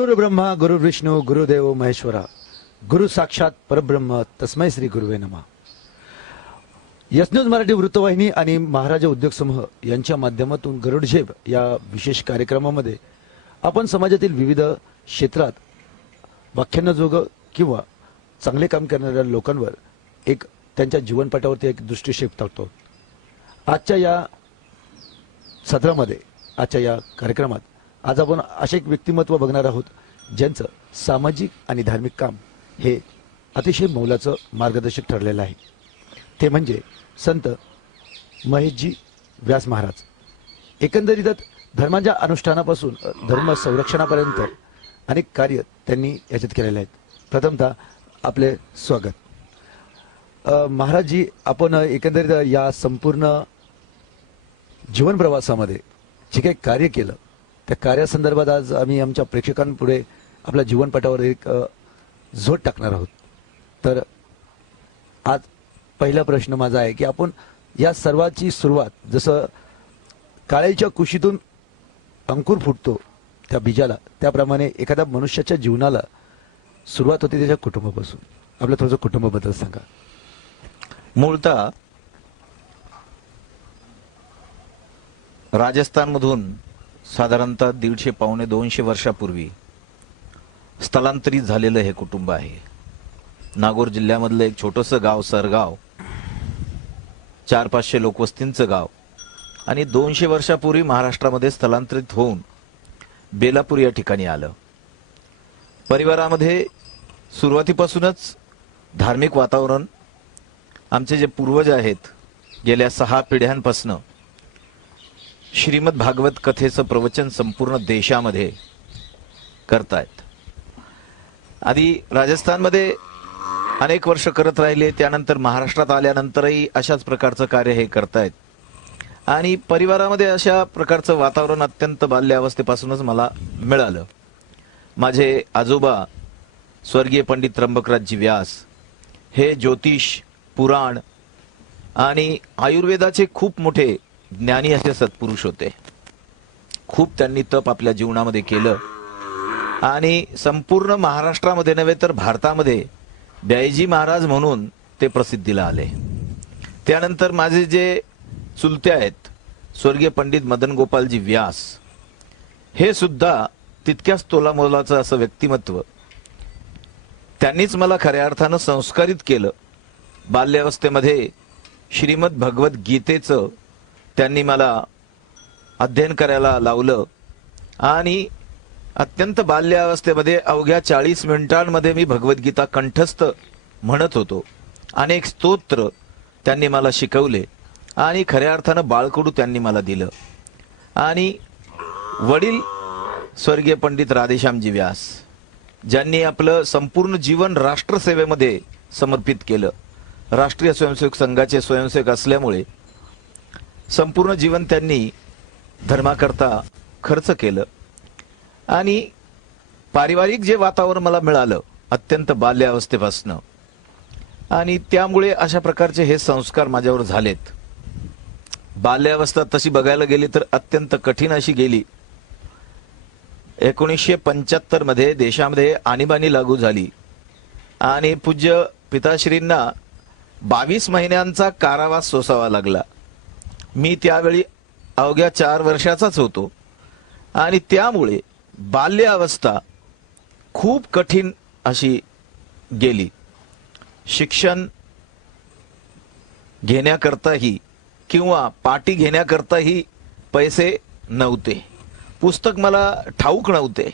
गुरुर्ब्रह्मा गुरुर्विष्णू गुरुदेव महेश्वरा गुरु साक्षात परब्रह्म तस्मै श्री गुरुवे नमः। यस न्यूज मराठी वृत्तवाहिनी आणि महाराजा उद्योग समूह यांच्या माध्यमातून गरुडझेप या विशेष कार्यक्रमामध्ये आपण समाजातील विविध क्षेत्रात व्याख्यानाजोग किंवा चांगले काम करणाऱ्या लोकांवर एक त्यांच्या जीवनपटावरती एक दृष्टिक्षेप टाकतो। आजच्या या सत्रामध्ये आजच्या या कार्यक्रमात आज आपण असे एक व्यक्तिमत्व बघणार आहोत ज्यांचं सामाजिक आणि धार्मिक काम हे अतिशय मौलाचं मार्गदर्शक ठरलेलं आहे। ते म्हणजे संत महेशजी व्यास महाराज। एकंदरीतच धर्माच्या अनुष्ठानापासून धर्म संरक्षणापर्यंत अनेक कार्य त्यांनी याच्यात केलेले आहेत। प्रथमतः आपले स्वागत। महाराजजी, आपण एकंदरीत या संपूर्ण जीवन प्रवासामध्ये जे काही कार्य केलं त्या कार्यासंदर्भात आज आम्ही आमच्या प्रेक्षकांपुढे आपल्या जीवनपटावर एक झोत टाकणार आहोत। तर आज पहिला प्रश्न माझा आहे की आपण या सर्वाची सुरुवात जसं काळीच्या कुशीतून अंकुर फुटतो त्या बीजाला, त्याप्रमाणे एखाद्या मनुष्याच्या जीवनाला सुरुवात होते त्याच्या कुटुंबापासून। आपल्या थोडंसं कुटुंबाबद्दल सांगा। मूळतः राजस्थानमधून साधारणतः 150-200 वर्षापूर्वी स्थलांतरित झालेलं हे कुटुंब आहे। नागौर जिल्ह्यामधलं एक छोटंसं गाव सरगाव, 400-500 लोकवस्तींचं गाव, आणि 200 वर्षापूर्वी महाराष्ट्रामध्ये स्थलांतरित होऊन बेलापूर या ठिकाणी आलं। परिवारामध्ये सुरुवातीपासूनच धार्मिक वातावरण, आमचे जे पूर्वज आहेत गेल्या 6 पिढ्यांपासून श्रीमद भागवत कथेचं प्रवचन संपूर्ण देशामध्ये करतायत। आधी राजस्थानमध्ये अनेक वर्ष करत राहिले, त्यानंतर महाराष्ट्रात आल्यानंतरही अशाच प्रकारचं कार्य हे करतायत। आणि परिवारामध्ये अशा प्रकारचं वातावरण अत्यंत बाल्यावस्थेपासूनच मला मिळालं। माझे आजोबा स्वर्गीय पंडित त्र्यंबकराजजी व्यास हे ज्योतिष, पुराण आणि आयुर्वेदाचे खूप मोठे ज्ञानी असे सत्पुरुष होते। खूप त्यांनी तप आपल्या जीवनामध्ये केलं आणि संपूर्ण महाराष्ट्रामध्ये नव्हे तर भारतामध्ये ब्याईजी महाराज म्हणून ते प्रसिद्धीला आले। त्यानंतर माझे जे चुलते आहेत स्वर्गीय पंडित मदन गोपालजी व्यास, हे सुद्धा तितक्याच तोलामोलाचं असं व्यक्तिमत्व। त्यांनीच मला खऱ्या अर्थानं संस्कारित केलं। बाल्यावस्थेमध्ये श्रीमद भगवत गीतेचं त्यांनी मला अध्ययन करायला लावलं आणि अत्यंत बाल्यावस्थेमध्ये अवघ्या 40 मिनिटांमध्ये मी भगवद्गीता कंठस्थ म्हणत होतो। अनेक स्तोत्र त्यांनी मला शिकवले आणि खऱ्या अर्थानं बाळकडू त्यांनी मला दिलं। आणि वडील स्वर्गीय पंडित राधेश्यामजी व्यास, ज्यांनी आपलं संपूर्ण जीवन राष्ट्रसेवेमध्ये समर्पित केलं। राष्ट्रीय स्वयंसेवक संघाचे स्वयंसेवक असल्यामुळे संपूर्ण जीवन त्यांनी धर्माकरता खर्च केलं। आणि पारिवारिक जे वातावरण मला मिळालं अत्यंत बाल्यावस्थेपासून, आणि त्यामुळे अशा प्रकारचे हे संस्कार माझ्यावर झालेत। बाल्यावस्था तशी बघायला गेली तर अत्यंत कठीण अशी गेली। 1975 मध्ये देशामध्ये आणीबाणी लागू झाली आणि पूज्य पिताश्रींना 22 महिन्यांचा कारावास सोसावा लागला। मी त्यावेळी अवघ्या 4 वर्षाचाच होतो आणि त्यामुळे बाल्यावस्था खूप कठीण अशी गेली। शिक्षण घेण्याकरताही किंवा पाटी घेण्याकरताही पैसे नव्हते। पुस्तक मला ठाऊक नव्हते।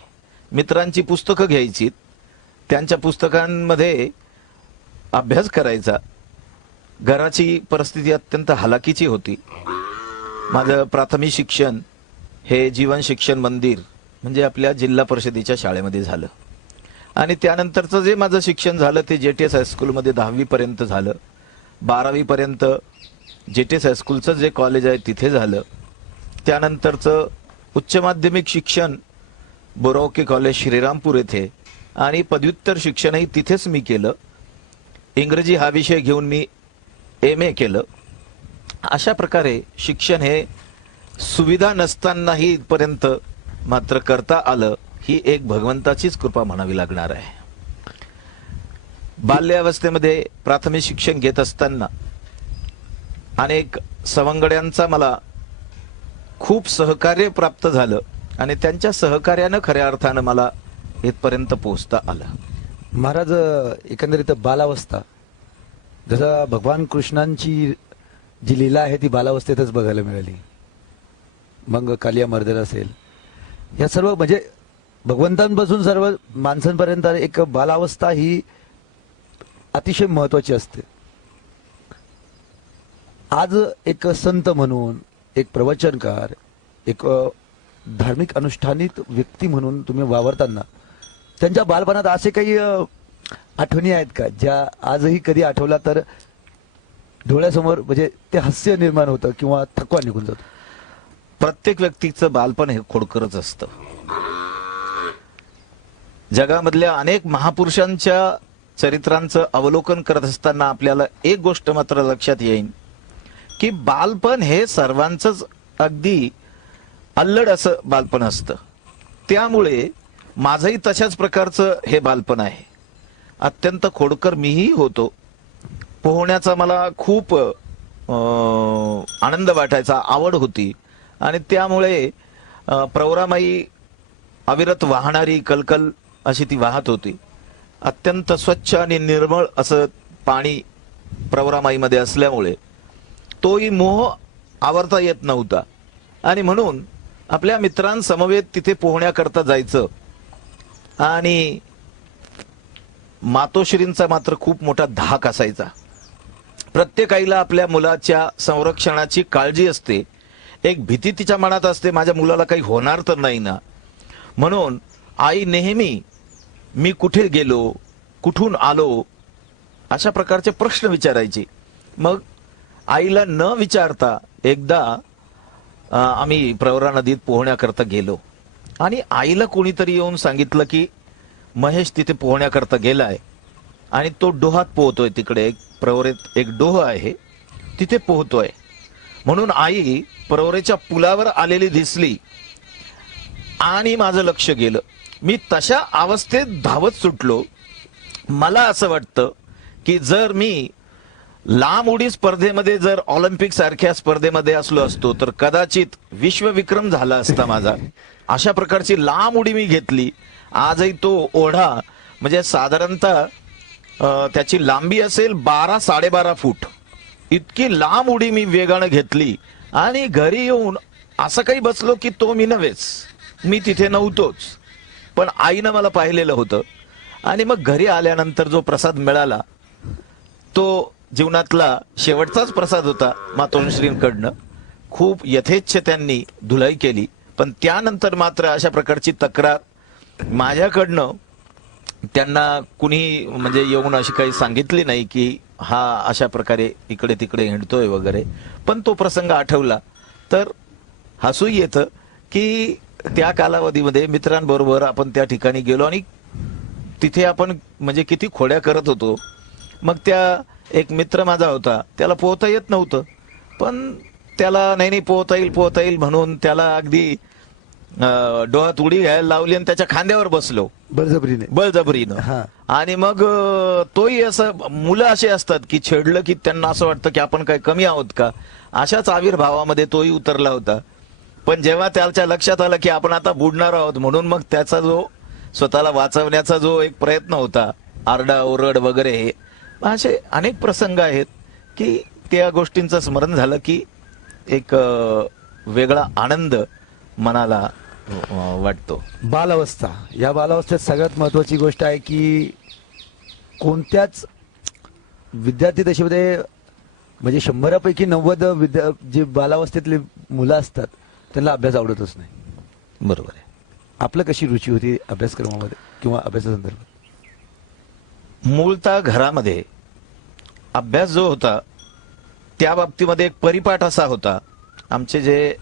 मित्रांची पुस्तकं घ्यायची, त्यांच्या पुस्तकांमध्ये अभ्यास करायचा। घराची परिस्थिती अत्यंत हलाखीची होती। माझं प्राथमिक शिक्षण हे जीवन शिक्षण मंदिर म्हणजे आपल्या जिल्हा परिषदेच्या शाळेमध्ये झालं आणि त्यानंतरचं जे माझं शिक्षण झालं ते JTS हायस्कूलमध्ये 10वी पर्यंत झालं। 12वी पर्यंत JTS हायस्कूलचं जे कॉलेज आहे तिथे झालं। त्यानंतरचं उच्च माध्यमिक शिक्षण बोरावके कॉलेज श्रीरामपूर येथे आणि पदव्युत्तर शिक्षणही तिथेच मी केलं। इंग्रजी हा विषय घेऊन मी MA केलं। अशा प्रकारे शिक्षण हे सुविधा नसतानाही इथपर्यंत मात्र करता आलं, ही एक भगवंताचीच कृपा म्हणावी लागणार आहे. बाल्यावस्थेमध्ये प्राथमिक शिक्षण घेत असताना अनेक सवंगड्यांचा मला खूप सहकार्य प्राप्त झालं आणि त्यांच्या सहकार्यानं खऱ्या अर्थानं मला इथपर्यंत पोहोचता आलं. महाराज, एकंदरीत बालावस्था, जसं भगवान कृष्णांची जी लीला आहे ती बालावस्थेतच बघायला मिळाली. मग कालिया मर्दन असेल, या सर्व म्हणजे भगवंतांपासून सर्व माणसांपर्यंत एक बालावस्था ही अतिशय महत्वाची असते. आज एक संत म्हणून, एक प्रवचनकार, एक धार्मिक अनुष्ठानित व्यक्ती म्हणून तुम्ही वावरताना त्यांच्या बालपणात असे काही आठवणी आहेत का ज्या आजही कधी आठवला तर डोळ्यासमोर म्हणजे ते हास्य निर्माण होतं किंवा थकवा निघून जातो? प्रत्येक व्यक्तीचं बालपण हे खोडकरच असतं. जगामधल्या अनेक महापुरुषांच्या चरित्रांचं अवलोकन करत असताना आपल्याला एक गोष्ट मात्र लक्षात येईल की बालपण हे सर्वांचंच अगदी अल्लड असं बालपण असतं. त्यामुळे माझंही तशाच प्रकारचं हे बालपण आहे. अत्यंत खोडकर मीही होतो. पोहण्याचा मला खूप आनंद वाटायचा, आवड होती आणि त्यामुळे प्रवरामाई अविरत वाहणारी कलकल अशी ती वाहत होती. अत्यंत स्वच्छ आणि निर्मळ असं पाणी प्रवरामाईमध्ये असल्यामुळे तोही मोह आवरता येत नव्हता आणि म्हणून आपल्या मित्रांसमवेत तिथे पोहण्याकरता जायचं. आणि मातोश्रींचा मात्र खूप मोठा धाक असायचा. प्रत्येक आईला आपल्या मुलाच्या संरक्षणाची काळजी असते, एक भीती तिच्या मनात असते, माझ्या मुलाला काही होणार तर नाही ना. म्हणून आई नेहमी मी कुठे गेलो, कुठून आलो अशा प्रकारचे प्रश्न विचारायची. मग आईला न विचारता एकदा आम्ही प्रवरा नदीत पोहण्याकरता गेलो आणि आईला कोणीतरी येऊन सांगितलं की महेश तिथे पोहण्याकरता गेलाय आणि तो डोहात पोहतोय. तिकडे एक प्रवरेत एक डोह आहे, तिथे पोहतोय. म्हणून आई प्रवरेच्या पुलावर आलेली दिसली आणि माझं लक्ष गेलं. मी तशा अवस्थेत धावत सुटलो. मला असं वाटतं की जर मी लांब उडी स्पर्धेमध्ये, जर ऑलिम्पिक सारख्या स्पर्धेमध्ये असलो असतो तर कदाचित विश्वविक्रम झाला असता माझा. अशा प्रकारची लांब उडी मी घेतली. आजही तो ओढा म्हणजे साधारणतः त्याची लांबी असेल 12-12.5 फूट. इतकी लांब उडी मी वेगानं घेतली आणि घरी येऊन असं काही बसलो की तो मी नव्हेच, मी तिथे नव्हतोच, पण आईनं मला पाहिलेलं होतं. आणि मग घरी आल्यानंतर जो प्रसाद मिळाला तो जीवनातला शेवटचाच प्रसाद होता मातोश्रींकडनं. खूप यथेच्छ त्यांनी धुलाई केली, पण त्यानंतर मात्र अशा प्रकारची तक्रार माझ्याकडनं त्यांना कुणी म्हणजे येऊन अशी काही सांगितली नाही की हा अशा प्रकारे इकडे तिकडे हिंडतोय वगैरे. पण तो प्रसंग आठवला तर हसू येतं की त्या कालावधीमध्ये मित्रांबरोबर आपण त्या ठिकाणी गेलो आणि तिथे आपण म्हणजे किती खोड्या करत होतो. मग त्या एक मित्र माझा होता, त्याला पोहता येत नव्हतं, पण त्याला नाही पोहता येईल म्हणून त्याला अगदी डोहात उडी घ्यायला लावली आणि त्याच्या खांद्यावर बसलो बळजबरीनं. आणि मग तोही असं, मुलं असे असतात की छेडलं की त्यांना असं वाटतं की आपण काय कमी आहोत का, अशाच आविर्भावामध्ये तोही उतरला होता. पण जेव्हा त्याच्या लक्षात आलं की आपण आता बुडणार आहोत, म्हणून मग त्याचा जो स्वतःला वाचवण्याचा जो एक प्रयत्न होता, आरडा ओरड वगैरे, हे असे अनेक प्रसंग आहेत की त्या गोष्टींचं स्मरण झालं की एक वेगळा आनंद मनाला वाटतो. बालावस्था, या बालावस्थेत सगळ्यात महत्वाची गोष्ट आहे की कोणत्याच विद्यार्थी दशेमध्ये म्हणजे 100पैकी 90 जे बालावस्थेतले मुलं असतात त्यांना अभ्यास आवडतच नाही. बरोबर आहे. आपलं कशी रुची होती अभ्यासक्रमामध्ये किंवा अभ्यासासंदर्भात? मूळतः घरामध्ये अभ्यास जो होता त्या बाबतीमध्ये एक परिपाठ असा होता. आमचे जे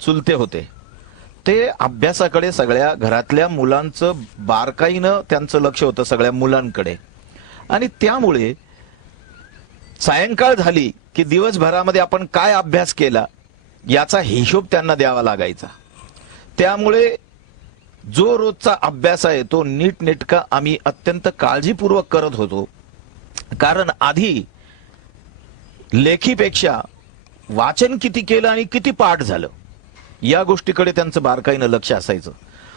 चुलते होते ते अभ्यासाकडे सगळ्या घरातल्या मुलांचं बारकाईनं त्यांचं लक्ष होतं, सगळ्या मुलांकडे. आणि त्यामुळे सायंकाळ झाली की दिवसभरामध्ये आपण काय अभ्यास केला याचा हिशोब त्यांना द्यावा लागायचा. त्यामुळे जो रोजचा अभ्यास आहे तो नीटनेटका आम्ही अत्यंत काळजीपूर्वक करत होतो. कारण आधी लेखीपेक्षा वाचन किती केलं आणि किती पाठ झालं या गोष्टीकडे त्यांचं बारकाईनं लक्ष असायचं.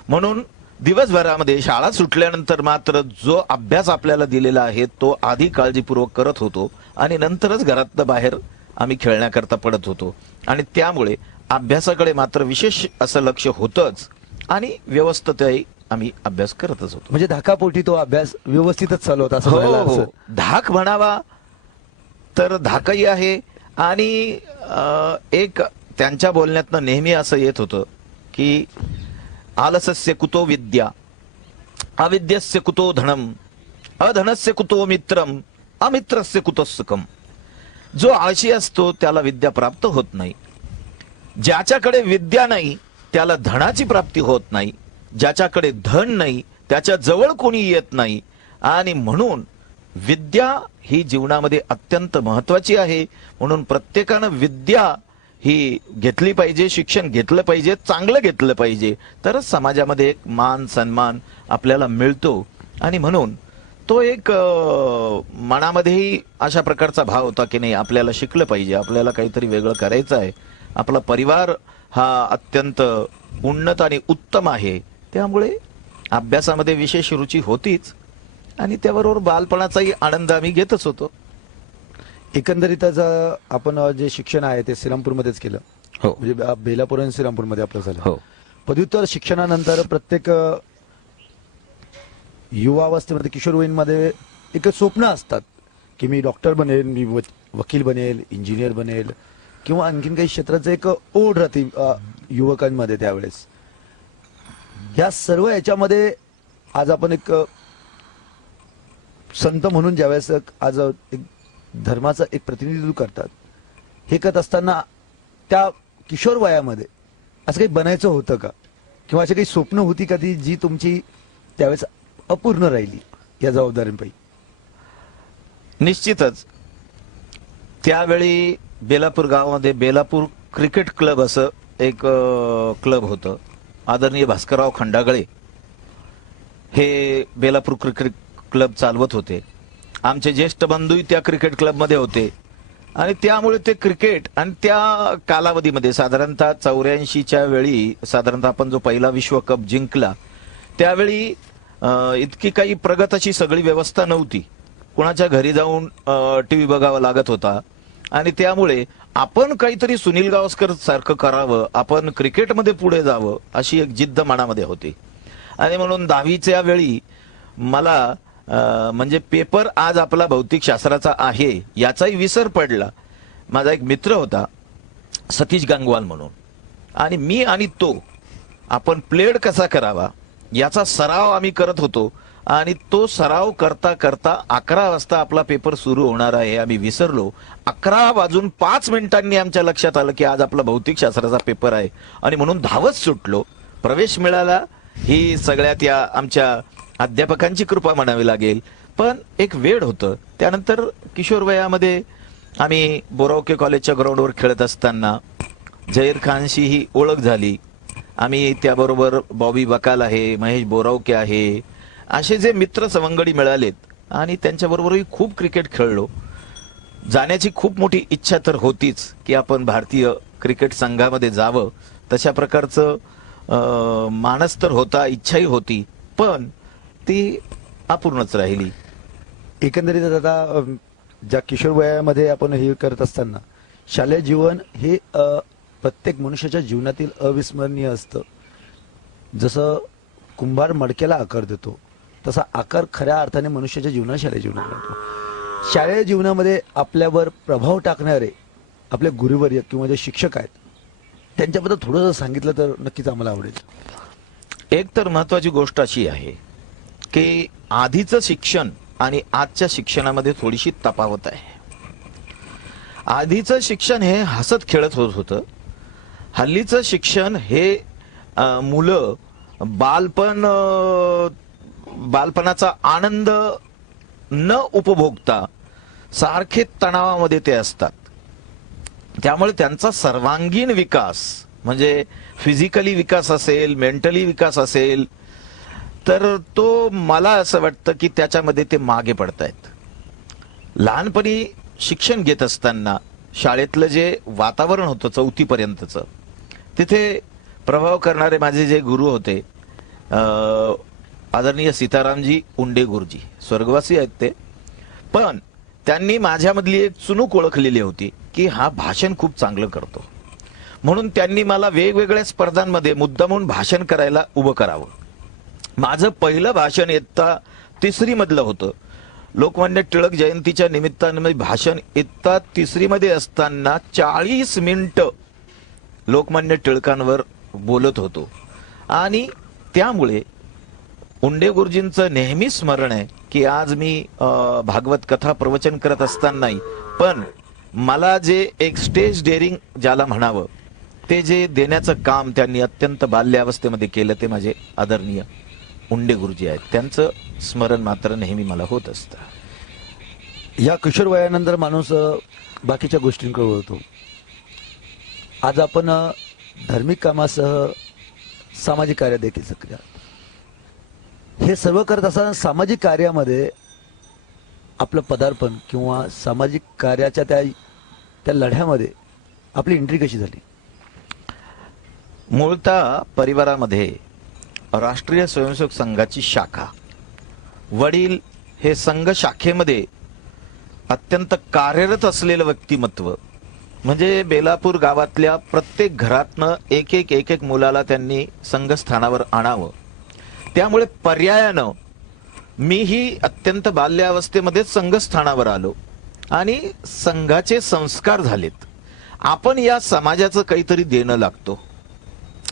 म्हणून दिवसभरामध्ये शाळा सुटल्यानंतर मात्र जो अभ्यास आपल्याला दिलेला आहे तो आधी काळजीपूर्वक करत होतो आणि नंतरच घरातनं बाहेर आम्ही खेळण्याकरता पडत होतो. आणि त्यामुळे अभ्यासाकडे मात्र विशेष असं लक्ष होतंच आणि व्यवस्थितही आम्ही अभ्यास करतच होतो. म्हणजे धाकापोटी तो अभ्यास व्यवस्थितच चालू होता असं हो म्हणायला हो, अर्थ. धाक म्हणावा तर धाकही आहे. आणि एक त्यांच्या बोलण्यातनं नेहमी असं येत होतं की आलसस्य कुतो विद्या, अविद्यस्य कुतो धनम, अधनस्य कुतो मित्रम, अमित्रस्य कुतो सुखम. जो आळशी असतो त्याला विद्या प्राप्त होत नाही. ज्याच्याकडे विद्या नाही त्याला धनाची प्राप्ती होत नाही. ज्याच्याकडे धन नाही त्याच्या जवळ कोणी येत नाही. आणि म्हणून विद्या ही जीवनामध्ये अत्यंत महत्वाची आहे. म्हणून प्रत्येकानं विद्या ही घेतली पाहिजे, शिक्षण घेतलं पाहिजे, चांगलं घेतलं पाहिजे, तरच समाजामध्ये एक मान सन्मान आपल्याला मिळतो. आणि म्हणून तो एक मनामध्येही अशा प्रकारचा भाव होता की नाही आपल्याला शिकलं पाहिजे, आपल्याला काहीतरी वेगळं करायचं आहे, आपला परिवार हा अत्यंत उन्नत आणि उत्तम आहे. त्यामुळे अभ्यासामध्ये विशेष रुची होतीच आणि त्याबरोबर बालपणाचाही आनंद आम्ही घेतच होतो. एकंदरीतच आपण जे शिक्षण आहे ते श्रीरामपूरमध्येच केलं. हो म्हणजे बेलापूर आणि श्रीरामपूरमध्ये आपलं झालं. हो पदव्युत्तर शिक्षणानंतर प्रत्येक युवावस्थेमध्ये किशोरवयीनमध्ये एक स्वप्न असतात की मी डॉक्टर बनेल, मी वकील बनेल, इंजिनियर बनेल किंवा आणखीन काही क्षेत्राचं एक ओढ राहते युवकांमध्ये त्यावेळेस. या सर्व याच्यामध्ये आज आपण एक संत म्हणून ज्यावेळेस आज एक धर्माचं एक प्रतिनिधित्व करतात, हे करत असताना त्या किशोर वयामध्ये असं काही बनायचं होतं का किंवा अशी काही स्वप्न होती का ती जी तुमची त्यावेळेस अपूर्ण राहिली या जबाबदारींपैकी? निश्चितच त्यावेळी बेलापूर गावामध्ये बेलापूर क्रिकेट क्लब असं एक क्लब होतं. आदरणीय भास्करराव खंडागळे हे बेलापूर क्रिकेट क्लब चालवत होते. आमचे ज्येष्ठ बंधूही त्या क्रिकेट क्लबमध्ये होते आणि त्यामुळे ते क्रिकेट आणि त्या कालावधीमध्ये साधारणतः 84च्या वेळी साधारणतः आपण जो पहिला विश्वकप जिंकला त्यावेळी इतकी काही प्रगत अशी सगळी व्यवस्था नव्हती. कुणाच्या घरी जाऊन टीव्ही बघावा लागत होता आणि त्यामुळे आपण काहीतरी सुनील गावस्कर सारखं करावं, आपण क्रिकेटमध्ये पुढे जावं अशी एक जिद्द मनामध्ये होती. आणि म्हणून 10वीच्या वेळी मला म्हणजे पेपर आज आपला भौतिक शास्त्राचा आहे याचाही विसर पडला. माझा एक मित्र होता सतीश गांगवाल म्हणून, आणि मी आणि तो आपण प्लेड कसा करावा याचा सराव आम्ही करत होतो. आणि तो सराव करता करता 11 वाजता आपला पेपर सुरू होणार आहे आम्ही विसरलो. 11:05 आमच्या लक्षात आलं की आज आपला भौतिक शास्त्राचा पेपर आहे आणि म्हणून धावत सुटलो. प्रवेश मिळाला ही सगळ्यात या आमच्या अध्यापकांची कृपा म्हणावी लागेल. पण एक वेळ होतं. त्यानंतर किशोर वयामध्ये आम्ही बोरावके कॉलेजच्या ग्राउंडवर खेळत असताना झहीर खानशी ही ओळख झाली. आम्ही त्याबरोबर बॉबी बकाल आहे, महेश बोरावके आहे, असे जे मित्र सवंगडी मिळालेत आणि त्यांच्याबरोबरही खूप क्रिकेट खेळलो. जाण्याची खूप मोठी इच्छा तर होतीच की आपण भारतीय क्रिकेट संघामध्ये जावं, तशा प्रकारचं मानस तर होता, इच्छाही होती, पण ती अपूर्णच राहिली. एकंदरीत आता ज्या किशोर वयामध्ये आपण हे करत असताना शालेय जीवन हे प्रत्येक मनुष्याच्या जीवनातील अविस्मरणीय असतं. जसं कुंभार मडक्याला आकार देतो तसा आकार खऱ्या अर्थाने मनुष्याच्या जीवनात शालेय जीवनात मिळतो. शालेय जीवनामध्ये आपल्यावर प्रभाव टाकणारे आपले गुरुवर्य किंवा जे शिक्षक आहेत त्यांच्याबद्दल थोडंसं सांगितलं तर नक्कीच आम्हाला आवडेल. एक तर महत्वाची गोष्ट अशी आहे की आधीचं शिक्षण आणि आजच्या शिक्षणामध्ये थोडीशी तफावत आहे. आधीचं शिक्षण हे हसत खेळत होत होतं. हल्लीचं शिक्षण हे मुलं बालपणाचा आनंद न उपभोगता सारखे तणावामध्ये ते असतात. त्यामुळे त्यांचा सर्वांगीण विकास म्हणजे फिजिकली विकास असेल, मेंटली विकास असेल तर तो मला असं वाटतं की त्याच्यामध्ये ते मागे पडतायत. लहानपणी शिक्षण घेत असताना शाळेतलं जे वातावरण होतं 4थी पर्यंतचं, तिथे प्रभाव करणारे माझे जे गुरु होते आदरणीय सीतारामजी उंडे गुरुजी, स्वर्गवासी आहेत ते, पण त्यांनी माझ्यामधली एक चुणूक ओळखलेली होती की हा भाषण खूप चांगलं करतो, म्हणून त्यांनी मला वेगवेगळ्या स्पर्धांमध्ये मुद्दामून भाषण करायला उभं करावं. माझं पहिलं भाषण इयत्ता 3री मधलं होतं. लोकमान्य टिळक जयंतीच्या निमित्तानं मी भाषण इयत्ता 3री मध्ये असताना 40 मिनिटं लोकमान्य टिळकांवर बोलत होतो. आणि त्यामुळे उंडे गुरुजींचं नेहमी स्मरण आहे की आज मी भागवत कथा प्रवचन करत असतानाही पण मला जे एक स्टेज डेअरिंग ज्याला म्हणावं ते जे देण्याचं काम त्यांनी अत्यंत बाल्यावस्थेमध्ये केलं ते माझे आदरणीय उंडे गुरुजी आहेत. त्यांचं स्मरण मात्र नेहमी मला होत असतं. या किशोर वयानंतर माणूस बाकीच्या गोष्टींकडे वळतो. आज आपण धार्मिक कामासह सामाजिक कार्य देखील सक्रिय आहात. हे सर्व करत असताना सामाजिक कार्यामध्ये आपलं पदार्पण किंवा सामाजिक कार्याच्या त्या लढ्यामध्ये आपली एंट्री कशी झाली? मूळतः परिवारामध्ये राष्ट्रीय स्वयंसेवक संघाची शाखा, वडील हे संघ शाखेमध्ये अत्यंत कार्यरत असलेलं व्यक्तिमत्व, म्हणजे बेलापूर गावातल्या प्रत्येक घरातनं एक एक मुलाला त्यांनी संघस्थानावर आणावं. त्यामुळे पर्यायानं मीही अत्यंत बाल्यावस्थेमध्ये संघस्थानावर आलो आणि संघाचे संस्कार झालेत. आपण या समाजाचं काहीतरी देणं लागतो,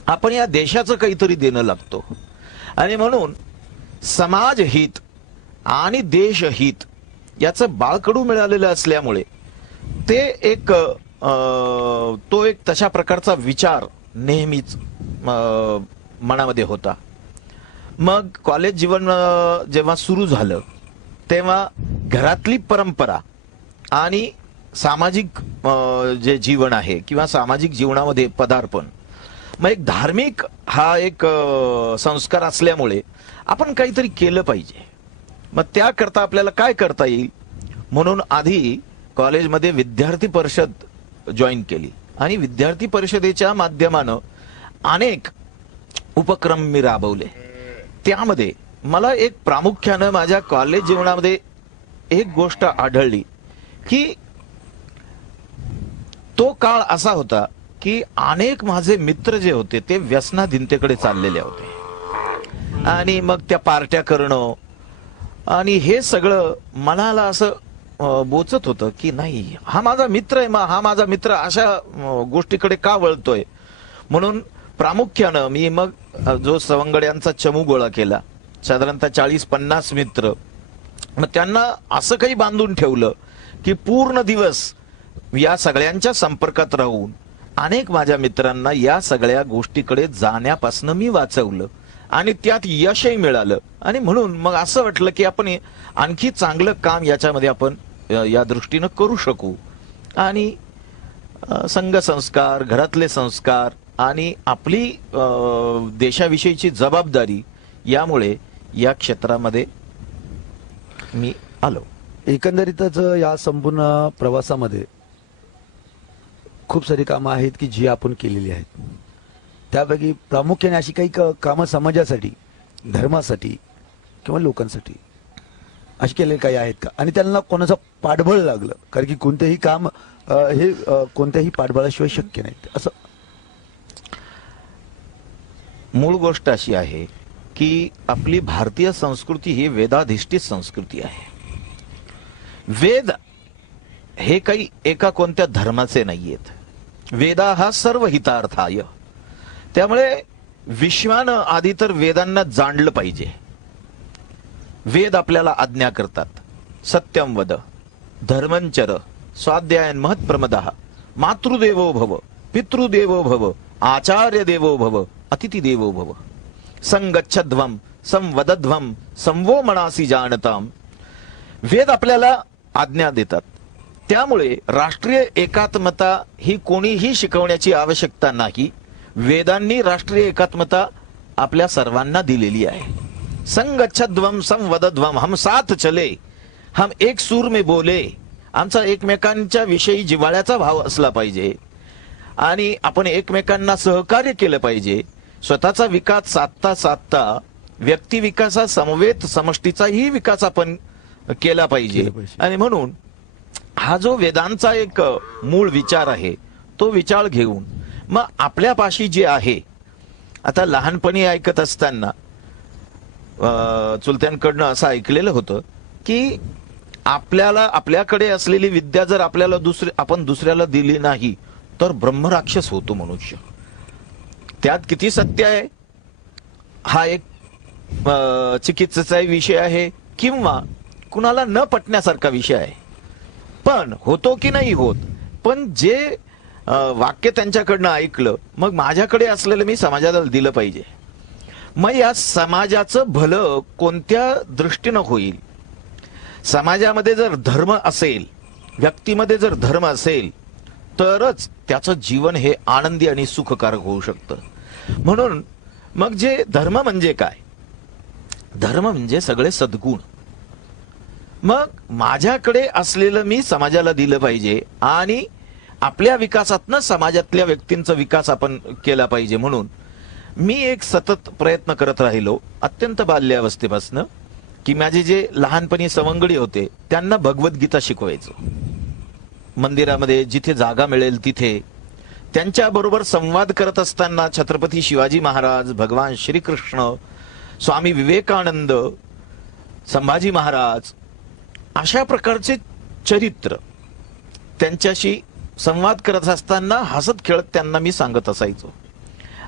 आपण या देशाचं काहीतरी देणं लागतो, आणि म्हणून समाज हित आणि देशहित याचं बाळकडू मिळालेलं असल्यामुळे ते एक तो एक तशा प्रकारचा विचार नेहमीच मनामध्ये होता. मग कॉलेज जीवन जेव्हा सुरू झालं तेव्हा घरातली परंपरा आणि सामाजिक जे जीवन आहे किंवा सामाजिक जीवनामध्ये पदार्पण, मग एक धार्मिक हा एक संस्कार असल्यामुळे आपण काहीतरी केलं पाहिजे. मग त्याकरता आपल्याला काय करता येईल म्हणून आधी कॉलेजमध्ये विद्यार्थी परिषद जॉईन केली आणि विद्यार्थी परिषदेच्या माध्यमानं अनेक उपक्रम मी राबवले. त्यामध्ये मला एक प्रामुख्यानं माझ्या कॉलेज जीवनामध्ये एक गोष्ट आढळली की तो काळ असा होता की अनेक माझे मित्र जे होते ते व्यसनाधीनतेकडे चाललेले होते आणि मग त्या पार्ट्या करणं आणि हे सगळं मनाला असं बोचत होतं की नाही, हा माझा मित्र आहे, हा माझा मित्र अशा गोष्टीकडे का वळतोय. म्हणून प्रामुख्यानं मी मग जो सवंगड्यांचा चमू गोळा केला, साधारणतः 40-50 मित्र, मग त्यांना असं काही बांधून ठेवलं की पूर्ण दिवस या सगळ्यांच्या संपर्कात राहून अनेक माझ्या मित्रांना या सगळ्या गोष्टीकडे जाण्यापासून मी वाचवलं आणि त्यात यशही मिळालं. आणि म्हणून मग असं वाटलं की आपण आणखी चांगलं काम याच्यामध्ये आपण या दृष्टीनं करू शकू. आणि संघ संस्कार, घरातले संस्कार आणि आपली देशाविषयीची जबाबदारी यामुळे या क्षेत्रामध्ये मी आलो. एकंदरीतच या संपूर्ण प्रवासामध्ये खूप सारी कामं आहेत की जी आपण केलेली आहेत. त्यापैकी प्रामुख्याने अशी काही कामं समाजासाठी, धर्मासाठी किंवा लोकांसाठी अशी केलेली काही आहेत का? आणि त्यांना कोणाचं पाठबळ लागलं? कारण की कोणतेही काम हे कोणत्याही पाठबळाशिवाय शक्य नाही. असं मूळ गोष्ट अशी आहे की आपली भारतीय संस्कृती ही वेदाधिष्ठित संस्कृती आहे. वेद हे काही एका कोणत्या धर्माचे नाहीयेत. वेदा हा सर्व हितार्थाय. त्यामुळे विश्वानं आधी तर वेदांना जाणलं पाहिजे. वेद आपल्याला आज्ञा करतात, सत्यम वद, धर्मंचर, स्वाध्यायन महत्प्रमदः, मातृदेवो भव, पितृदेवो भव, आचार्य देवो भव, अतिथी देवो भव, संगच्छध्वम, संवदध्वम, संवो मनासी जानताम. वेद आपल्याला आज्ञा देतात. त्यामुळे राष्ट्रीय एकात्मता ही कोणीही शिकवण्याची आवश्यकता नाही. वेदांनी राष्ट्रीय एकात्मता आपल्या सर्वांना दिलेली आहे. संगच्छध्वम संवदध्वम, हम साथ चले, हम एक सूर में बोले. आमचा एकमेकांच्या विषयी जिव्हाळ्याचा भाव असला पाहिजे आणि आपण एकमेकांना सहकार्य केलं पाहिजे. स्वतःचा विकास साधता साधता व्यक्ती विकासा समवेत समष्टीचाही विकास आपण केला पाहिजे. आणि म्हणून हा जो वेदांचा एक मूळ विचार आहे तो विचार घेऊन मग आपल्यापाशी जे आहे, आता लहानपणी ऐकत असताना चुलत्यांकडनं असं ऐकलेलं होतं की आपल्याकडे असलेली विद्या जर आपल्याला आपण दुसऱ्याला दिली नाही तर ब्रह्मराक्षस होतो मनुष्य. त्यात किती सत्य आहे हा एक चिकित्सेचा विषय आहे किंवा कुणाला न पटण्यासारखा विषय आहे. पण होतो की नाही होत, पण जे वाक्य त्यांच्याकडनं ऐकलं मग माझ्याकडे असलेलं मी समाजाला दिलं पाहिजे. मग या समाजाचं भलं कोणत्या दृष्टीनं होईल. समाजामध्ये जर धर्म असेल, व्यक्तीमध्ये जर धर्म असेल तरच त्याचं जीवन हे आनंदी आणि सुखकारक होऊ शकतं. म्हणून मग जे धर्म म्हणजे काय, धर्म म्हणजे सगळे सद्गुण. मग माझ्याकडे असलेलं मी समाजाला दिलं पाहिजे आणि आपल्या विकासातनं समाजातल्या व्यक्तींचा विकास आपण केला पाहिजे. म्हणून मी एक सतत प्रयत्न करत राहिलो अत्यंत बाल्यावस्थेपासून की माझे जे लहानपणी सवंगडी होते त्यांना भगवद्गीता शिकवायचो. मंदिरामध्ये जिथे जागा मिळेल तिथे त्यांच्या बरोबर संवाद करत असताना छत्रपती शिवाजी महाराज, भगवान श्रीकृष्ण, स्वामी विवेकानंद, संभाजी महाराज अशा प्रकारचे चरित्र त्यांच्याशी संवाद करत असताना हसत खेळत त्यांना मी सांगत असायचो.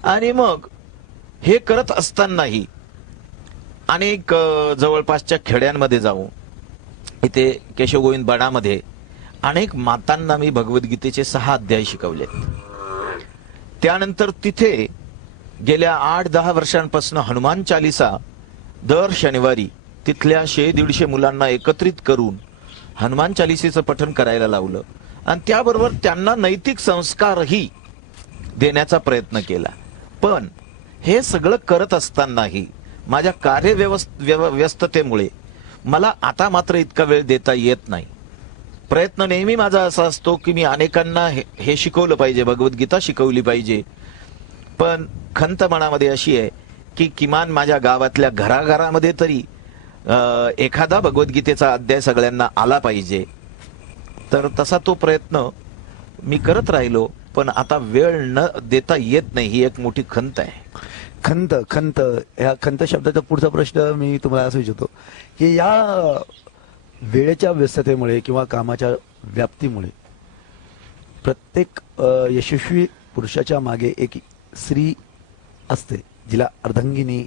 आणि मग हे करत असतानाही अनेक जवळपासच्या खेड्यांमध्ये जाऊन इथे केशवगोविंद बाडामध्ये अनेक मातांना मी भगवद्गीतेचे 6 अध्याय शिकवलेत. त्यानंतर तिथे गेल्या 8-10 वर्षांपासून हनुमान चालिसा दर शनिवारी तिथल्या 100-150 मुलांना एकत्रित करून हनुमान चालिसेचं पठण करायला लावलं आणि त्याबरोबर त्यांना नैतिक संस्कारही देण्याचा प्रयत्न केला. पण हे सगळं करत असतानाही माझ्या कार्यव्यस्ततेमुळे मला आता मात्र इतका वेळ देता येत नाही. प्रयत्न नेहमी माझा असा असतो की मी अनेकांना हे शिकवलं पाहिजे, भगवद्गीता शिकवली पाहिजे. पण खंत मनामध्ये अशी आहे की किमान माझ्या गावातल्या घराघरामध्ये तरी एखादा भगवद्गीतेचा अध्याय सगळ्यांना आला पाहिजे. तर तसा तो प्रयत्न मी करत राहिलो, पण आता वेळ न देता येत नाही, ही एक मोठी खंत आहे. खंत खंत ह्या खंत शब्दाचा पुढचा प्रश्न मी तुम्हाला असं विचारतो की या वेळेच्या व्यस्ततेमुळे किंवा कामाच्या व्याप्तीमुळे प्रत्येक यशस्वी पुरुषाच्या मागे एक स्त्री असते, जिला अर्धांगिनी,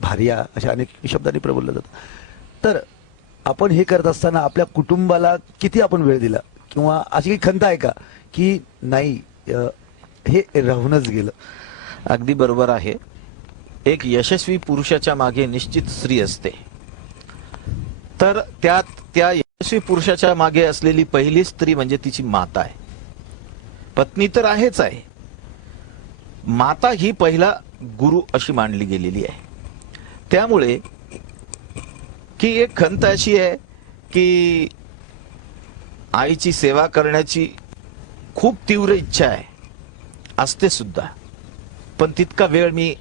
भार्या अशा अनेक शब्दांनी प्रबोधलं जातं. तर आपण हे करत असताना आपल्या कुटुंबाला किती आपण वेळ दिला किंवा अशी काही खंत आहे का की नाही हे राहूनच गेलं? अगदी बरोबर आहे. एक यशस्वी पुरुषाच्या मागे निश्चित स्त्री असते. तर त्या यशस्वी पुरुषाच्या मागे असलेली पहिली स्त्री म्हणजे तिची माता आहे. पत्नी तर आहेच आहे, माता ही पहिला गुरु अशी मानली गेलेली आहे. त्यामुळे की एक खंत अशी आहे की आईची सेवा करण्याची खूप तीव्र इच्छा आहे, असते सुद्धा, पण तितका वेळ मी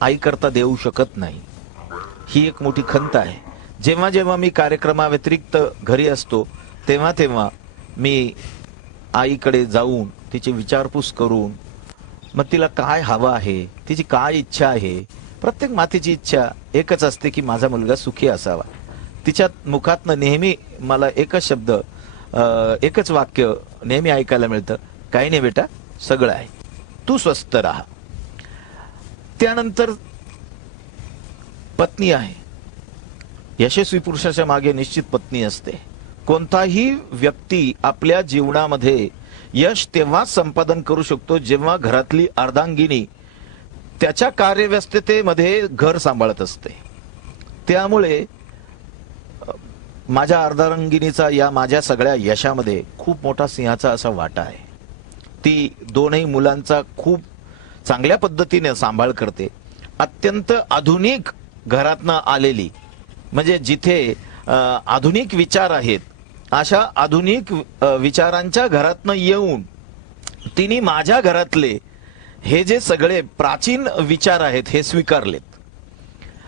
आई करता देऊ शकत नाही. ही एक मोठी खंत आहे. जेव्हा जेव्हा मी कार्यक्रमाव्यतिरिक्त घरी असतो तेव्हा तेव्हा मी आईकडे जाऊन तिची विचारपूस करून मग तिला काय हवं आहे, तिची काय इच्छा आहे. प्रत्येक मातेची इच्छा एकच असते की माझा मुलगा सुखी असावा. तिच्या मुखातनं नेहमी मला एकच शब्द, एकच वाक्य नेहमी ऐकायला मिळतं, काही नाही बेटा, सगळं आहे, तू स्वस्थ राहा. त्यानंतर पत्नी आहे. यशस्वी पुरुषाच्या मागे निश्चित पत्नी असते. कोणताही व्यक्ती आपल्या जीवनामध्ये यश तेव्हा संपादन करू शकतो जेव्हा घरातली अर्धांगिनी त्याच्या कार्यव्यस्ततेमध्ये घर सांभाळत असते. त्यामुळे माझ्या अर्धांगिनीचा या माझ्या सगळ्या यशामध्ये खूप मोठा सिंहाचा असा वाटा आहे. ती दोनही मुलांचा खूप चांगल्या पद्धतीने सांभाळ करते. अत्यंत आधुनिक घरातनं आलेली, म्हणजे जिथे आधुनिक विचार आहेत अशा आधुनिक विचारांच्या घरातनं येऊन तिने माझ्या घरातले हे जे सगळे प्राचीन विचार आहेत हे स्वीकारलेत.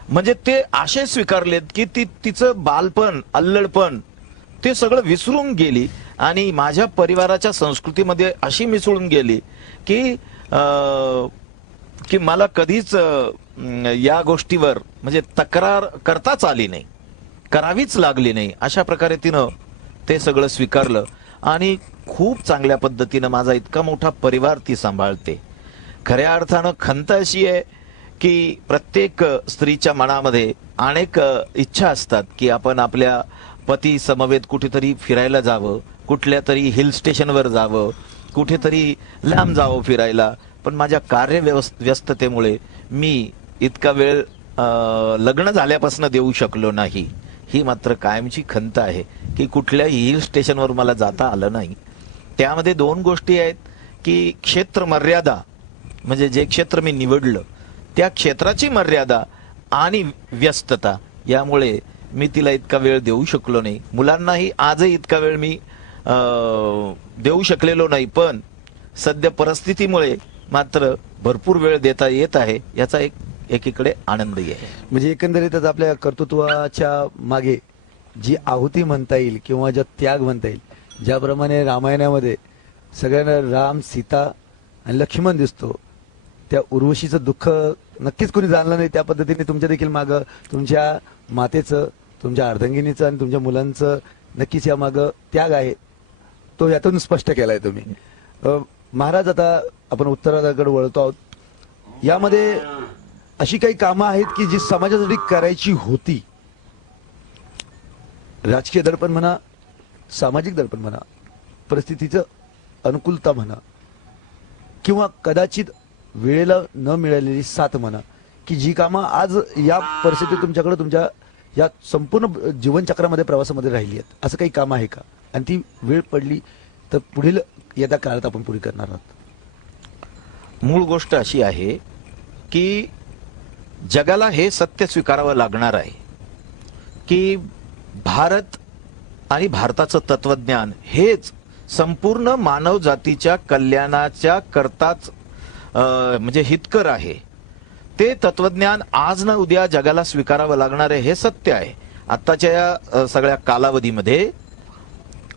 म्हणजे ते असे स्वीकारलेत की तिचं बालपण, अल्लडपण ते सगळं विसरून गेली आणि माझ्या परिवाराच्या संस्कृतीमध्ये अशी मिसळून गेली की की मला कधीच या गोष्टीवर म्हणजे तक्रार करताच आली नाही, करावीच लागली नाही. अशा प्रकारे तिनं ते सगळं स्वीकारलं आणि खूप चांगल्या पद्धतीनं माझा इतका मोठा परिवार ती सांभाळते. खऱ्या अर्थानं खंत अशी आहे की प्रत्येक स्त्रीच्या मनामध्ये अनेक इच्छा असतात की आपण आपल्या पती समवेत कुठेतरी फिरायला जावं, कुठल्या तरी हिल स्टेशनवर जावं, कुठेतरी लांब जावं फिरायला. पण माझ्या व्यस्ततेमुळे मी इतका वेळ लग्न झाल्यापासून देऊ शकलो नाही. ही मात्र कायमची खंत आहे की कुठल्याही हिल स्टेशनवर मला जाता आलं नाही. त्यामध्ये दोन गोष्टी आहेत की क्षेत्र मर्यादा, म्हणजे जे क्षेत्र मी निवडलं त्या क्षेत्राची मर्यादा आणि व्यस्तता, यामुळे मी तिला इतका वेळ देऊ शकलो नाही. मुलांनाही आजही इतका वेळ मी देऊ शकलेलो नाही. पण सध्या परिस्थितीमुळे मात्र भरपूर वेळ देता येत आहे, याचा एकीकडे आनंदही आहे. म्हणजे एकंदरीतच आपल्या कर्तृत्वाच्या मागे जी आहुती म्हणता येईल किंवा ज्या त्याग म्हणता येईल, ज्याप्रमाणे रामायणामध्ये सगळ्यांना राम, सीता आणि लक्ष्मण दिसतो, त्या उर्वशीचं दुःख नक्कीच कोणी जाणलं नाही. त्या पद्धतीने तुमच्या देखील मागं तुमच्या मातेचं, तुमच्या अर्धांगिनीचं आणि तुमच्या मुलांचं नक्कीच या मागं त्याग आहे, तो यातून स्पष्ट केलाय तुम्ही. महाराज, आता आपण उत्तराकडे वळतो आहोत. यामध्ये अशी काही कामं आहेत की जी समाजासाठी करायची होती, राजकीय दडपण म्हणा, सामाजिक दडपण म्हणा, परिस्थितीचं अनुकूलता म्हणा, किंवा कदाचित वेळेला न मिळालेली साथ म्हणा, की जी कामं आज या परिस्थितीत तुमच्याकडे तुमच्या या संपूर्ण जीवनचक्रामध्ये प्रवासामध्ये राहिली आहेत. असं काही काम आहे का, आणि ती वेळ पडली तर पुढील येत्या काळात आपण पुढे करणार आहात? मूळ गोष्ट अशी आहे की जगाला हे सत्य स्वीकारावं लागणार आहे की भारत आणि भारताचं तत्वज्ञान हेच संपूर्ण मानव जातीच्या कल्याणाच्या करताच म्हणजे हितकर आहे. ते तत्वज्ञान आज ना उद्या जगाला स्वीकारावं लागणार आहे, हे सत्य आहे. आत्ताच्या या सगळ्या कालावधीमध्ये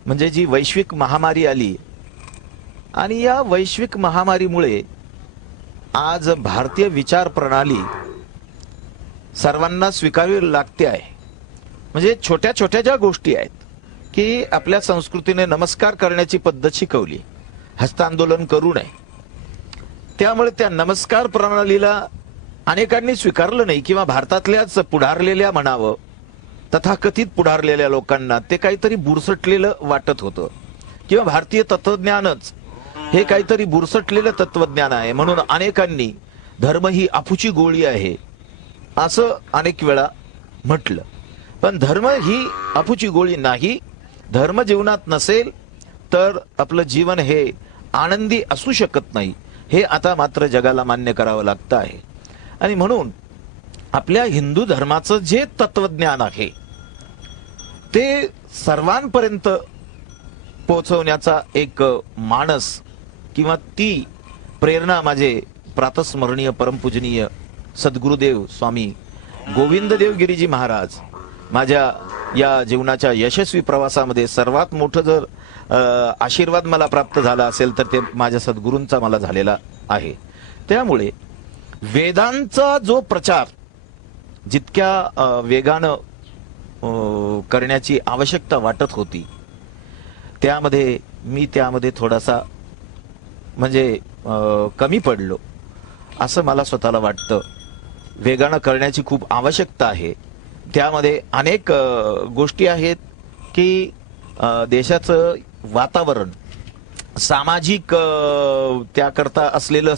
म्हणजे जी वैश्विक महामारी आली आणि या वैश्विक महामारीमुळे आज भारतीय विचार प्रणाली सर्वांना स्वीकारावी लागते आहे. म्हणजे छोट्या छोट्या ज्या गोष्टी आहेत की आपल्या संस्कृतीने नमस्कार करण्याची पद्धत शिकवली, हस्तांदोलन करू नये, त्यामुळे त्या नमस्कार प्रणालीला अनेकांनी स्वीकारलं नाही किंवा भारतातल्याच पुढारलेल्या म्हणावं, तथाकथित पुढारलेल्या लोकांना ते काहीतरी बुरसटलेलं वाटत होतं किंवा भारतीय तत्वज्ञानच हे काहीतरी बुरसटलेलं तत्वज्ञान आहे, म्हणून अनेकांनी धर्म ही अफूची गोळी आहे असं अनेक वेळा म्हटलं. पण धर्म ही अफूची गोळी नाही. धर्म जीवनात नसेल तर आपलं जीवन हे आनंदी असू शकत नाही, हे आता मात्र जगाला मान्य करावं लागतं आहे. आणि म्हणून आपल्या हिंदू धर्माचं जे तत्वज्ञान आहे ते सर्वांपर्यंत पोहोचवण्याचा एक मानस किंवा ती प्रेरणा माझे प्रातस्मरणीय परमपूजनीय सद्गुरुदेव स्वामी गोविंददेव गिरीजी महाराज माझ्या या जीवनाच्या यशस्वी प्रवासामध्ये सर्वात मोठं जर आशीर्वाद मला प्राप्त झाला असेल तर ते माझ्या सद्गुरूंचा मला झालेला आहे. त्यामुळे वेदांचा जो प्रचार जितक्या वेगानं करण्याची आवश्यकता वाटत होती, त्यामध्ये थोडासा म्हणजे कमी पडलो असं मला स्वतःला वाटतं. वेगानं करण्याची खूप आवश्यकता आहे. त्यामध्ये अनेक गोष्टी आहेत की देशाचं वातावरण, सामाजिक त्याकरता असलेलं